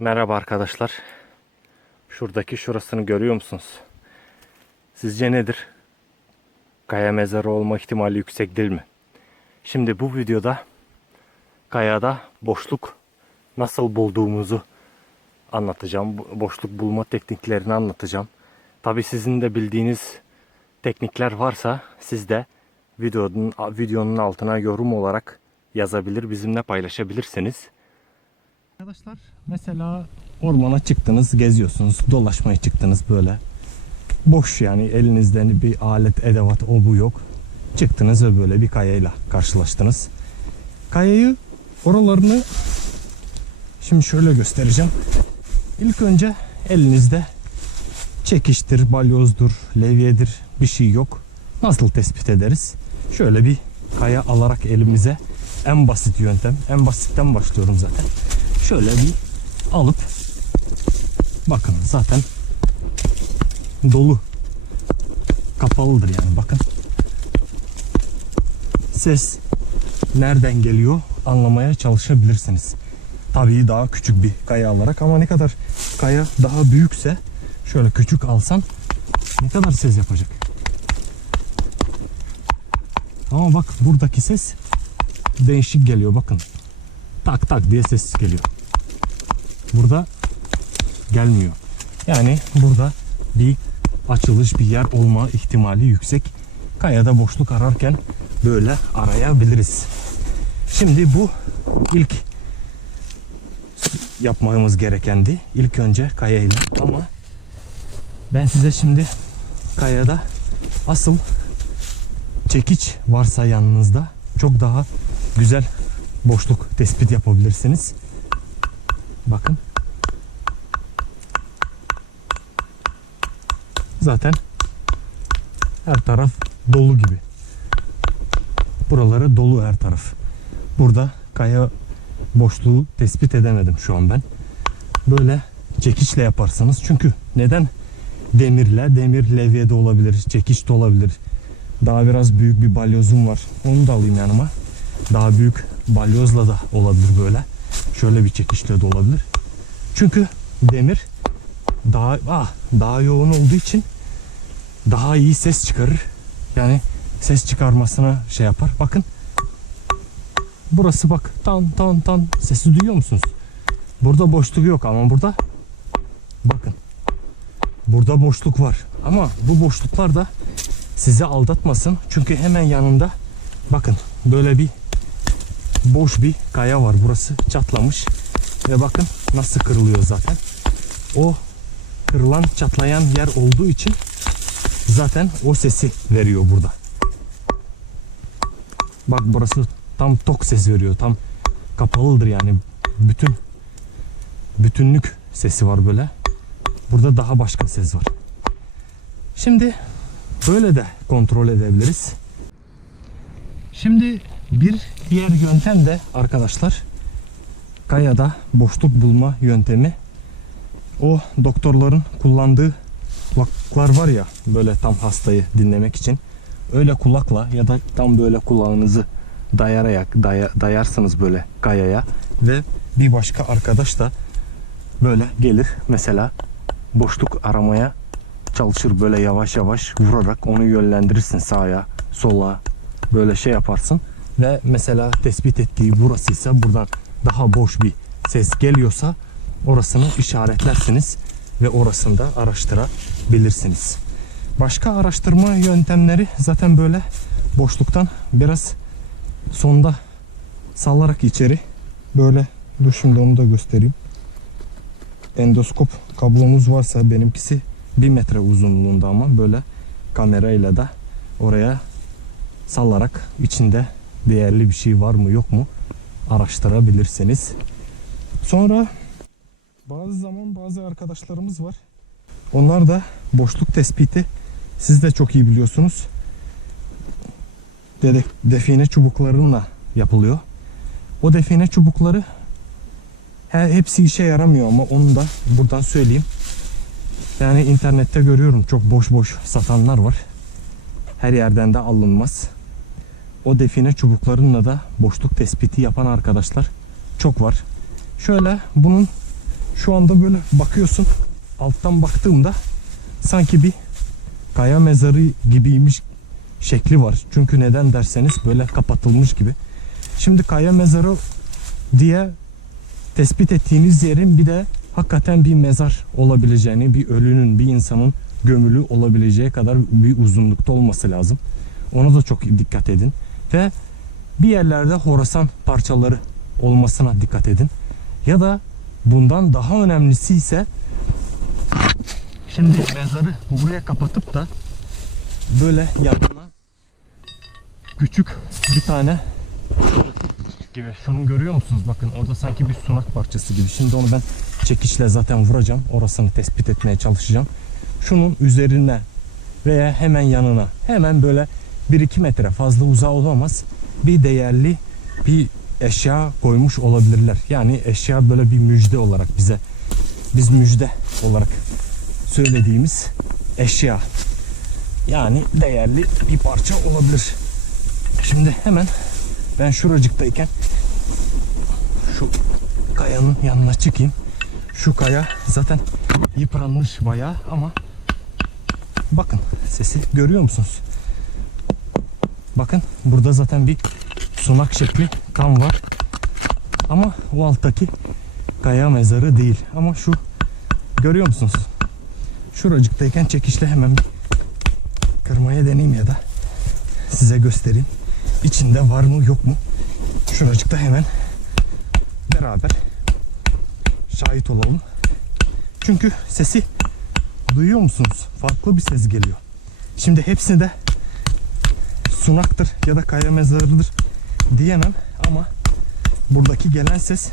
Merhaba arkadaşlar. Şuradaki şurasını görüyor musunuz? Sizce nedir? Kaya mezarı olma ihtimali yüksek değil mi? Şimdi bu videoda kayada boşluk nasıl bulduğumuzu anlatacağım. Boşluk bulma tekniklerini anlatacağım. Tabi sizin de bildiğiniz teknikler varsa siz de videonun, videonun altına yorum olarak yazabilir, bizimle paylaşabilirsiniz. Arkadaşlar mesela ormana çıktınız, geziyorsunuz, dolaşmaya çıktınız böyle. Boş yani elinizde bir alet, edevat o bu yok. Çıktınız ve böyle bir kayayla karşılaştınız. Kayayı oralarını şimdi şöyle göstereceğim. İlk önce elinizde çekiştir, balyozdur, levyedir bir şey yok. Nasıl tespit ederiz? Şöyle bir kaya alarak elimize en basit yöntem. En basitten başlıyorum zaten. Şöyle bir alıp bakın zaten dolu kapalıdır yani bakın. Ses nereden geliyor anlamaya çalışabilirsiniz. Tabii daha küçük bir kaya alarak ama ne kadar kaya daha büyükse şöyle küçük alsan ne kadar ses yapacak. Ama bak buradaki ses değişik geliyor bakın. Tak tak diye ses geliyor. Burada gelmiyor. Yani burada bir açılış bir yer olma ihtimali yüksek. Kayada boşluk ararken böyle arayabiliriz. Şimdi bu ilk yapmamız gerekendi. İlk önce kayayla ama ben size şimdi kayada asıl çekiç varsa yanınızda çok daha güzel boşluk tespit yapabilirsiniz. Bakın. Zaten her taraf dolu gibi. Buraları dolu her taraf. Burada kaya boşluğu tespit edemedim şu an ben. Böyle çekiçle yaparsanız çünkü neden demirle demir levye de olabilir, çekiç de olabilir. Daha biraz büyük bir balyozum var. Onu da alayım yanıma. Daha büyük balyozla da olabilir böyle. Şöyle bir çekişle de olabilir. Çünkü demir daha ah, daha yoğun olduğu için daha iyi ses çıkarır. Yani ses çıkarmasına şey yapar. Bakın. Burası bak tan tan tan sesi duyuyor musunuz? Burada boşluk yok ama burada bakın. Burada boşluk var. Ama bu boşluklar da sizi aldatmasın. Çünkü hemen yanında bakın böyle bir boş bir kaya var. Burası çatlamış. Ve bakın nasıl kırılıyor zaten. O kırılan çatlayan yer olduğu için zaten o sesi veriyor burada. Bak burası tam tok ses veriyor. Tam kapalıdır yani. Bütün bütünlük sesi var böyle. Burada daha başka ses var. Şimdi böyle de kontrol edebiliriz. Şimdi bir diğer yöntem de arkadaşlar kayada boşluk bulma yöntemi. O doktorların kullandığı kulaklar var ya böyle tam hastayı dinlemek için. Öyle kulakla ya da tam böyle kulağınızı dayayarak daya, dayarsınız böyle kayaya ve bir başka arkadaş da böyle gelir mesela boşluk aramaya çalışır böyle yavaş yavaş vurarak onu yönlendirirsin sağa sola böyle şey yaparsın ve mesela tespit ettiği burasıysa buradan daha boş bir ses geliyorsa orasını işaretlersiniz ve orasını da araştırabilirsiniz. Başka araştırma yöntemleri zaten böyle boşluktan biraz sonda sallarak içeri böyle dur şimdi onu da göstereyim. Endoskop kablomuz varsa benimkisi 1 metre uzunluğunda ama böyle kamerayla da oraya sallarak içinde değerli bir şey var mı yok mu araştırabilirsiniz. Sonra bazı zaman bazı arkadaşlarımız var. Onlar da boşluk tespiti siz de çok iyi biliyorsunuz. Dede, define çubuklarıyla yapılıyor. O define çubukları he, hepsi işe yaramıyor ama onu da buradan söyleyeyim. Yani internette görüyorum çok boş boş satanlar var. Her yerden de alınmaz. O define çubuklarıyla da boşluk tespiti yapan arkadaşlar çok var. Şöyle bunun Şu anda böyle bakıyorsun. Alttan baktığımda sanki bir kaya mezarı gibiymiş şekli var. Çünkü neden derseniz böyle kapatılmış gibi. Şimdi kaya mezarı diye tespit ettiğiniz yerin bir de hakikaten bir mezar olabileceğini, bir ölünün, bir insanın gömülü olabileceği kadar bir uzunlukta olması lazım. Ona da çok dikkat edin. Ve bir yerlerde horasan parçaları olmasına dikkat edin. Ya da bundan daha önemlisi ise şimdi mezarı buraya kapatıp da böyle yanına küçük bir tane gibi. Şunu görüyor musunuz? Bakın orada sanki bir sunak parçası gibi. Şimdi onu ben çekişle zaten vuracağım. Orasını tespit etmeye çalışacağım. Şunun üzerine veya hemen yanına hemen böyle 1-2 metre fazla uzağı olamaz. Bir değerli bir eşya koymuş olabilirler. Yani eşya böyle bir müjde olarak bize biz müjde olarak söylediğimiz eşya. Yani değerli bir parça olabilir. Şimdi hemen ben şuracıktayken şu kayanın yanına çıkayım. Şu kaya zaten yıpranmış bayağı ama bakın sesi görüyor musunuz? Bakın burada zaten bir sunak şekli kan var. Ama o alttaki kaya mezarı değil. Ama şu görüyor musunuz? Şuracıktayken çekişle hemen kırmaya deneyeyim ya da size göstereyim. İçinde var mı yok mu? Şuracıkta hemen beraber şahit olalım. Çünkü sesi duyuyor musunuz? Farklı bir ses geliyor. Şimdi hepsi de sunaktır ya da kaya mezarıdır diyemem ama buradaki gelen ses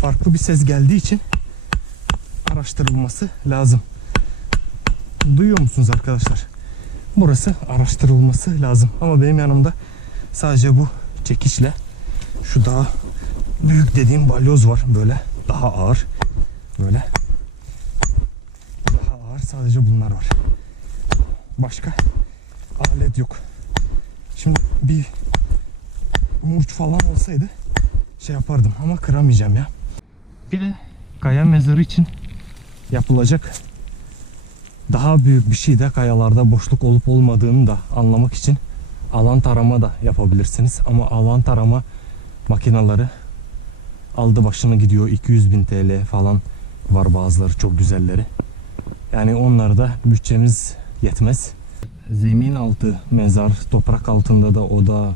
farklı bir ses geldiği için araştırılması lazım. Duyuyor musunuz arkadaşlar? Burası araştırılması lazım. Ama benim yanımda sadece bu çekişle şu daha büyük dediğim balyoz var böyle daha ağır böyle daha ağır sadece bunlar var. Başka alet yok. Şimdi bir murç falan olsaydı şey yapardım ama kıramayacağım ya. Bir de kaya mezarı için yapılacak daha büyük bir şey de kayalarda boşluk olup olmadığını da anlamak için alan tarama da yapabilirsiniz. Ama alan tarama makineleri aldı başını gidiyor 200 bin TL falan var bazıları çok güzelleri. Yani onları da bütçemiz yetmez. Zemin altı mezar, toprak altında da oda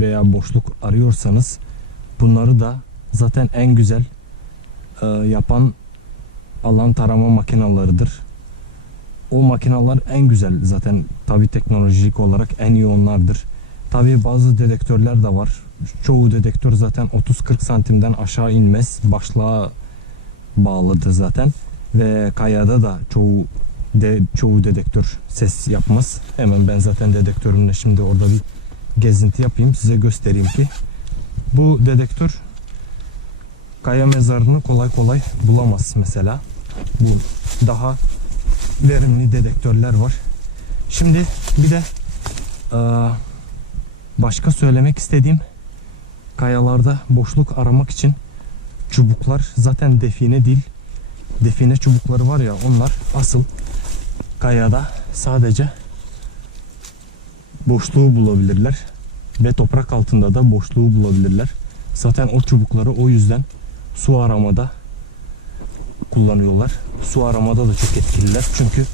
veya boşluk arıyorsanız bunları da zaten en güzel e, yapan alan tarama makinalarıdır. O makinalar en güzel zaten tabi teknolojik olarak en iyi onlardır. Tabi bazı dedektörler de var. Çoğu dedektör zaten 30-40 santimden aşağı inmez. Başlığa bağlıdır zaten. Ve kayada da çoğu de çoğu dedektör ses yapmaz. Hemen ben zaten dedektörümle şimdi orada bir gezinti yapayım. Size göstereyim ki bu dedektör kaya mezarını kolay kolay bulamaz mesela. Bu daha verimli dedektörler var. Şimdi bir de eee, başka söylemek istediğim kayalarda boşluk aramak için çubuklar zaten define değil. Define çubukları var ya onlar asıl kayada sadece boşluğu bulabilirler ve toprak altında da boşluğu bulabilirler. Zaten o çubukları o yüzden su aramada kullanıyorlar. Su aramada da çok etkililer. Çünkü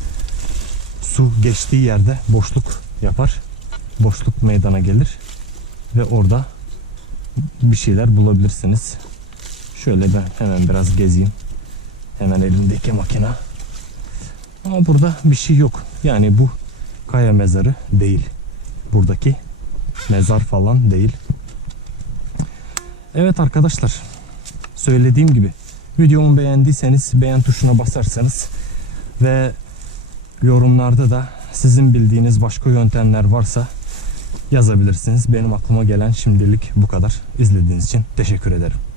su geçtiği yerde boşluk yapar. Boşluk meydana gelir ve orada bir şeyler bulabilirsiniz. Şöyle ben hemen biraz gezeyim. Hemen elimdeki makine. Ama burada bir şey yok. Yani bu kaya mezarı değil. Buradaki mezar falan değil. Evet arkadaşlar. Söylediğim gibi videomu beğendiyseniz beğen tuşuna basarsanız ve yorumlarda da sizin bildiğiniz başka yöntemler varsa yazabilirsiniz. Benim aklıma gelen şimdilik bu kadar. İzlediğiniz için teşekkür ederim.